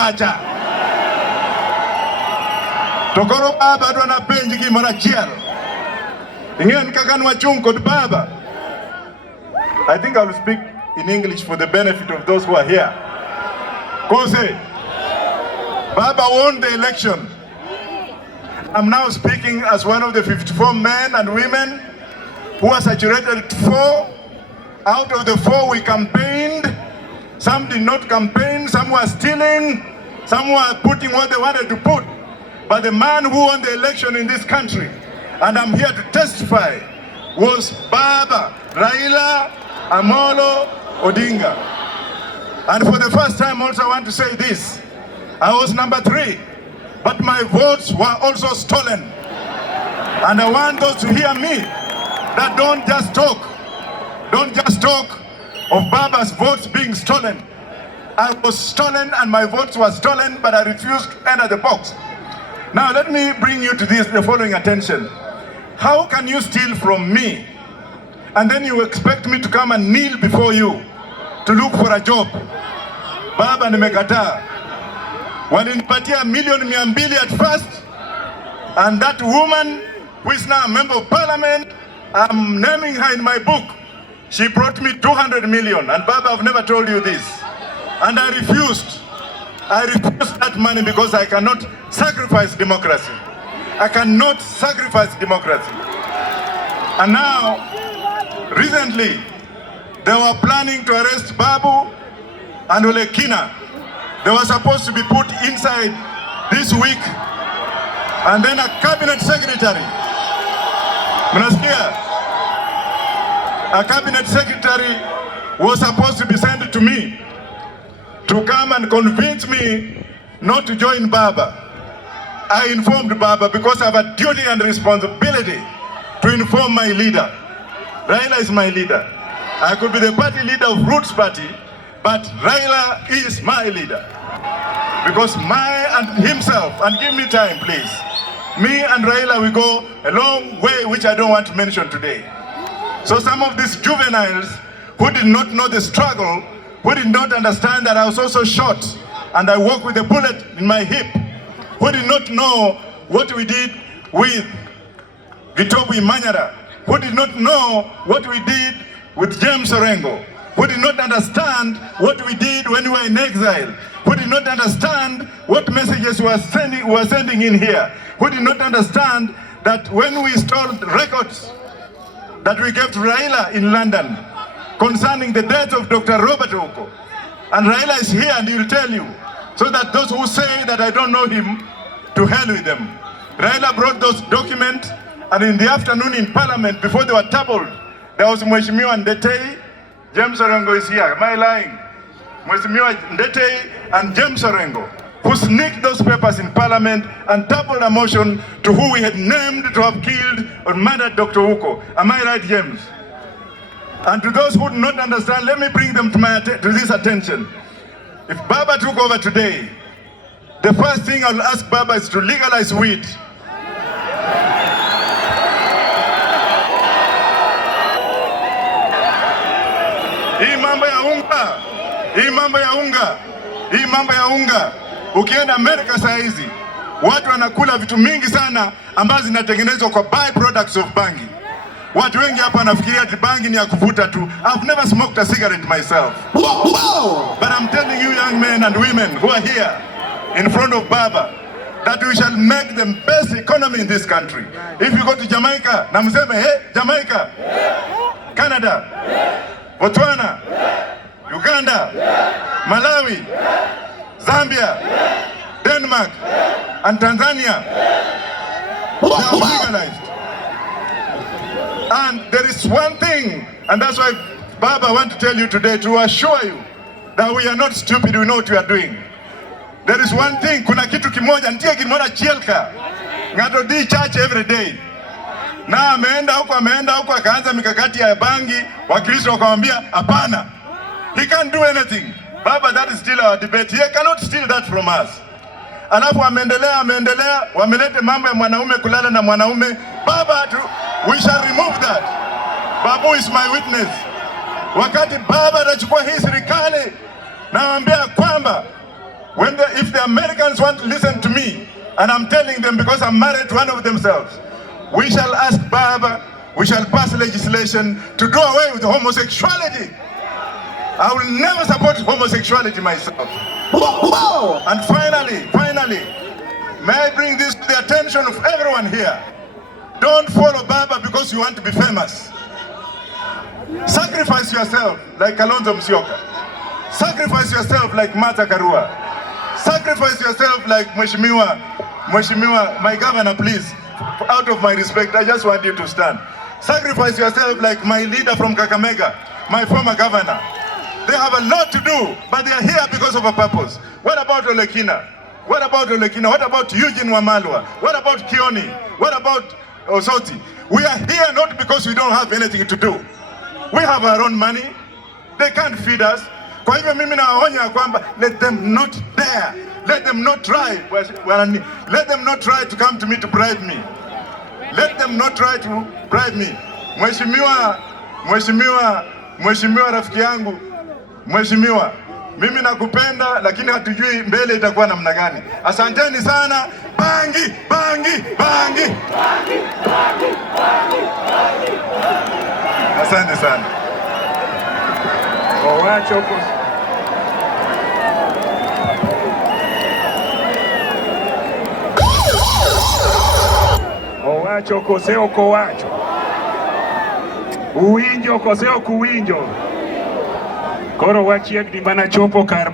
kacha. Tokoro baba dwana penji ki mara chiel. Ingen kakanwa chung kod baba. I think I will speak in English for the benefit of those who are here. Kose, Baba won the election. I'm now speaking as one of the 54 men and women who are saturated 4. Out of the 4 we campaigned. Some did not campaign, some were stealing, some were putting what they wanted to put. But the man who won the election in this country, and I'm here to testify, was Baba Raila Amolo Odinga. And for the first time also I want to say this. I was number 3, but my votes were also stolen. And I want those to hear me, that don't just talk of Baba's votes being stolen. I was stolen and my votes were stolen, but I refused to enter the box. Now let me bring you to the following attention. How can you steal from me and then you expect me to come and kneel before you to look for a job? Baba nimekataa. Walinipatia $1,200,000 at first, and that woman who is now a member of parliament, I'm naming her in my book, she brought me 200 million, and Baba, I've never told you this. And I refused. I refused that money because I cannot sacrifice democracy. I cannot sacrifice democracy. And now, recently, they were planning to arrest Babu and Lakini. They were supposed to be put inside this week, and then a cabinet secretary, a cabinet secretary was supposed to be sent to me to come and convince me not to join Baba. I informed Baba because I have a duty and responsibility to inform my leader. Raila is my leader. I could be the party leader of Roots Party, but Raila is my leader. Because himself, and give me time please, me and Raila, we go a long way, which I don't want to mention today. So some of these juveniles who did not know the struggle, who did not understand that I was also shot and I walk with a bullet in my hip, who did not know what we did with Gitobu Imanyara, who did not know what we did with James Orengo, who did not understand what we did when we were in exile, who did not understand what messages we were sending in here, who did not understand that when we stole records that we gave to Raila in London concerning the death of Dr. Robert Oko, and Raila is here and he will tell you, so that those who say that I don't know him, to hell with them. Raila brought those documents, and in the afternoon in Parliament, before they were tabled, there was Mheshimiwa Ndetei. James Orengo is here. Am I lying? Mheshimiwa Ndetei and James Orengo, who sneaked those papers in Parliament and tabled a motion to who we had named to have killed or murdered Dr. Uko. Am I right, James? And to those who do not understand, let me bring them to this attention. If Baba took over today, the first thing I'll ask Baba is to legalize weed. Hii mambo ya unga. Ukienda Amerika saa hizi, watu wanakula vitu mingi sana ambazo zinatengenezwa kwa byproducts of bangi. Watu wengi hapa wanafikiria ati bangi ni ya kuvuta tu. I've never smoked a cigarette myself. But I'm telling you young men and women who are here in front of Baba, that we shall make the best economy in this country. If you go to Jamaica, na mseme, hey, Jamaica, Canada, Botswana, Uganda, Malawi, Zambia, Denmark, and Tanzania, they are legalized. And there is one thing, and that's why Baba, I want to tell you today, to assure you that we are not stupid, we know what we are doing. There is one thing, kuna kitu kimoja, ntie kimona chielka, ngato di church every day. Na ameenda huko akaanza mikakati ya bangi, Wakristo wakamwambia hapana. He can't do anything. Baba, that is still our debate. He cannot steal that from us. Alafu ameendelea, wamelete mambo ya mwanaume kulala na mwanaume. Baba, we shall remove that. Babu is my witness. Wakati Baba atachukua hii serikali, naambia kwamba If the Americans want to listen to me, and I'm telling them because I'm married to one of themselves, we shall ask Baba, we shall pass legislation to do away with homosexuality. I will never support homosexuality myself. And finally, may I bring this to the attention of everyone here. Don't follow Baba because you want to be famous. Sacrifice yourself like Kalonzo Musyoka. Sacrifice yourself like Martha Karua. Sacrifice yourself like Mheshimiwa, my governor, please. Out of my respect, I just want you to stand. Sacrifice yourself like my leader from Kakamega, my former governor. They have a lot to do, but they are here because of a purpose. What about Olekina? What about Eugene Wamalwa? What about Kioni? What about Osoti? We are here not because we don't have anything to do. We have our own money. They can't feed us. Kwa hivyo mimi nawaonya kwamba let them not dare. Let them not try. Let them not try to come to me to bribe me. Let them not try to bribe me. Mheshimiwa rafiki yangu, Mheshimiwa, mimi nakupenda lakini hatujui mbele itakuwa namna gani. Asanteni sana. Bangi. Asante sana. Owacho koseo kowacho. Uwinjo koseo kuwinjo. Koro wachiegni mana chopo kar